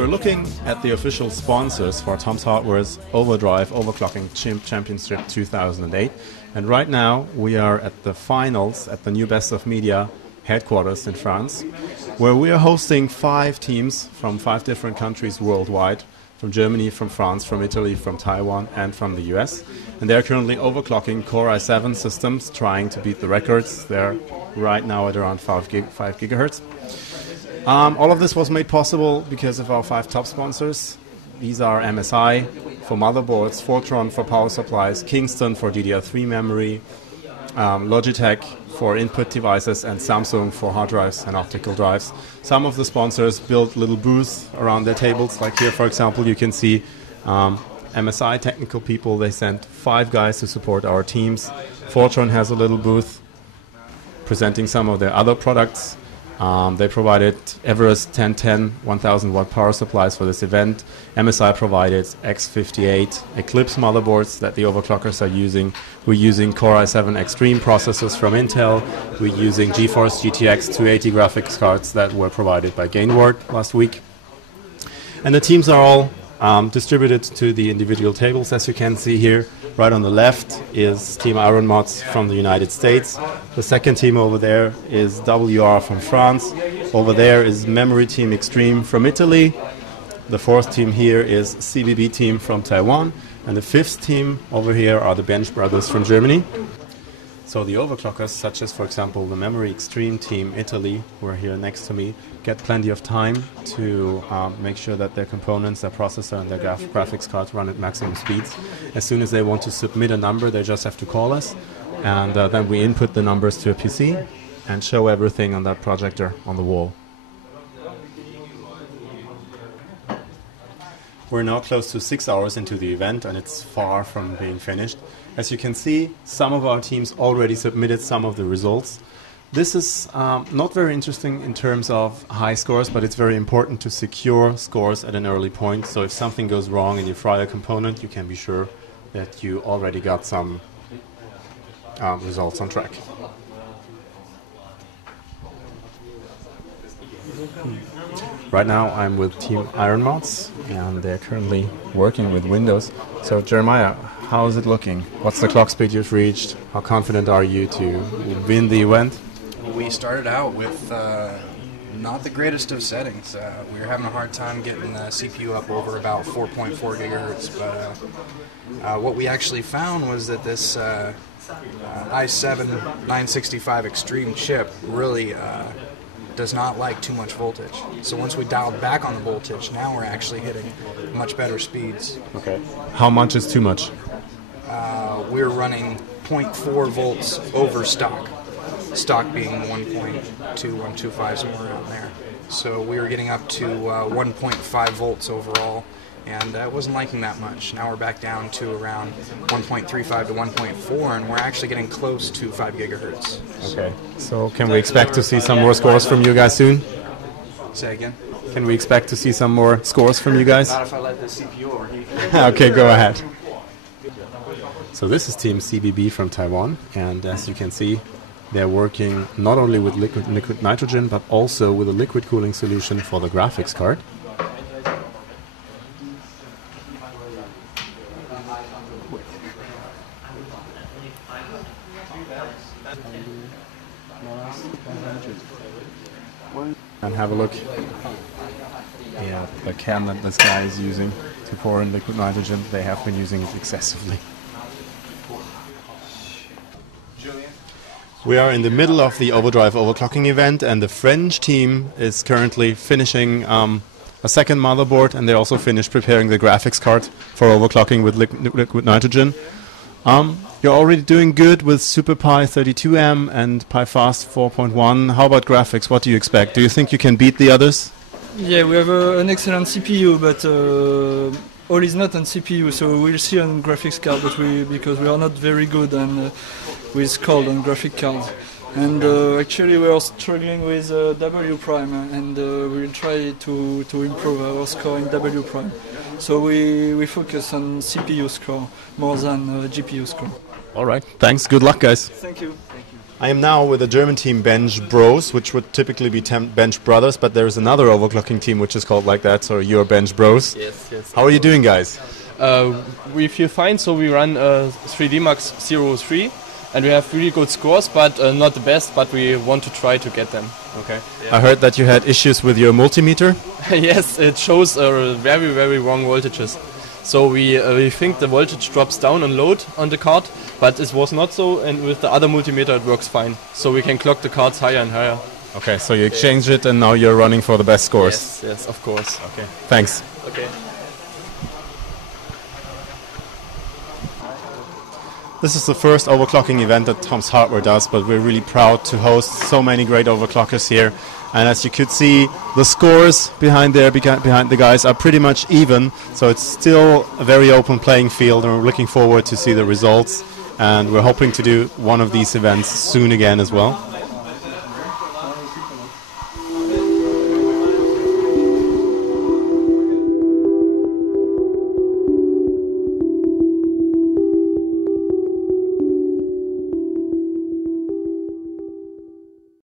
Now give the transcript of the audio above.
You're looking at the official sponsors for Tom's Hardware's Overdrive Overclocking Championship 2008. And right now we are at the finals at the new Best of Media headquarters in France, where we are hosting 5 teams from 5 different countries worldwide, from Germany, from France, from Italy, from Taiwan and from the US. And they're currently overclocking Core i7 systems, trying to beat the records. They're right now at around 5 gigahertz. All of this was made possible because of our 5 top sponsors. These are MSI for motherboards, Fortron for power supplies, Kingston for DDR3 memory, Logitech for input devices, and Samsung for hard drives and optical drives. Some of the sponsors built little booths around their tables, like here, for example, you can see MSI technical people. They sent 5 guys to support our teams. Fortron has a little booth presenting some of their other products. They provided Everest 1010 1000 watt power supplies for this event. MSI provided X58 Eclipse motherboards that the overclockers are using. We're using Core i7 Extreme processors from Intel. We're using GeForce GTX 280 graphics cards that were provided by Gainward last week. And the teams are all distributed to the individual tables, as you can see here. Right on the left is Team Iron Mods from the United States. The second team over there is WR from France. Over there is Memory Team Extreme from Italy. The fourth team here is CBB Team from Taiwan. And the fifth team over here are the Bench Brothers from Germany. So the overclockers, such as, for example, the Memory Extreme Team Italy, who are here next to me, get plenty of time to make sure that their components, their processor and their graphics cards run at maximum speeds. As soon as they want to submit a number, they just have to call us, and then we input the numbers to a PC and show everything on that projector on the wall. We're now close to 6 hours into the event, and it's far from being finished. As you can see, some of our teams already submitted some of the results. This is not very interesting in terms of high scores, but it's very important to secure scores at an early point. So if something goes wrong and you fry a component, you can be sure that you already got some results on track. Right now I'm with Team Iron Mods, and they're currently working with Windows. So Jeremiah, how is it looking? What's the clock speed you've reached? How confident are you to win the event? We started out with not the greatest of settings. We were having a hard time getting the CPU up over about 4.4 gigahertz, but what we actually found was that this i7 965 Extreme chip really does not like too much voltage. So once we dialed back on the voltage, now we're actually hitting much better speeds. Okay. How much is too much? We're running 0.4 volts over stock. Stock being 1.2, 125, somewhere around there. So we were getting up to 1.5 volts overall, and I wasn't liking that much. Now we're back down to around 1.35 to 1.4, and we're actually getting close to 5 gigahertz. Okay. So can we expect to see some more scores from you guys soon? Say again? Can we expect to see some more scores from you guys? Not if I let the CPU overheat. Okay, go ahead. So this is Team CBB from Taiwan, and as you can see, they're working not only with liquid nitrogen, but also with a liquid cooling solution for the graphics card. And have a look at the can that this guy is using to pour in liquid nitrogen. They have been using it excessively. We are in the middle of the Overdrive overclocking event, and the French team is currently finishing a second motherboard, and they also finished preparing the graphics card for overclocking with liquid nitrogen. You're already doing good with SuperPi 32M and PiFast 4.1. How about graphics? What do you expect? Do you think you can beat the others? Yeah, we have an excellent CPU, but all is not on CPU, so we'll see on graphics card, but because we are not very good and with cold on graphic cards. And actually we are struggling with W prime, and we'll try to improve our score in W prime. So we focus on CPU score more than GPU score. All right, thanks. Good luck, guys. Thank you. I am now with the German team Bench Bros, which would typically be Bench Brothers, but there is another overclocking team which is called like that, so you're Bench Bros. Yes. How are you doing, guys? We feel fine, so we run 3D Max 03, and we have really good scores, but not the best, but we want to try to get them. Okay. Yeah. I heard that you had issues with your multimeter. Yes, it shows very, very wrong voltages. So we think the voltage drops down on load on the card, but it was not so, and with the other multimeter it works fine. So we can clock the cards higher and higher. Okay, so you exchange it and now you're running for the best scores. Yes, of course. Okay, thanks. Okay. This is the first overclocking event that Tom's Hardware does, but we're really proud to host so many great overclockers here. And as you could see, the scores behind the guys are pretty much even, so it's still a very open playing field, and we're looking forward to see the results. And we're hoping to do one of these events soon again as well.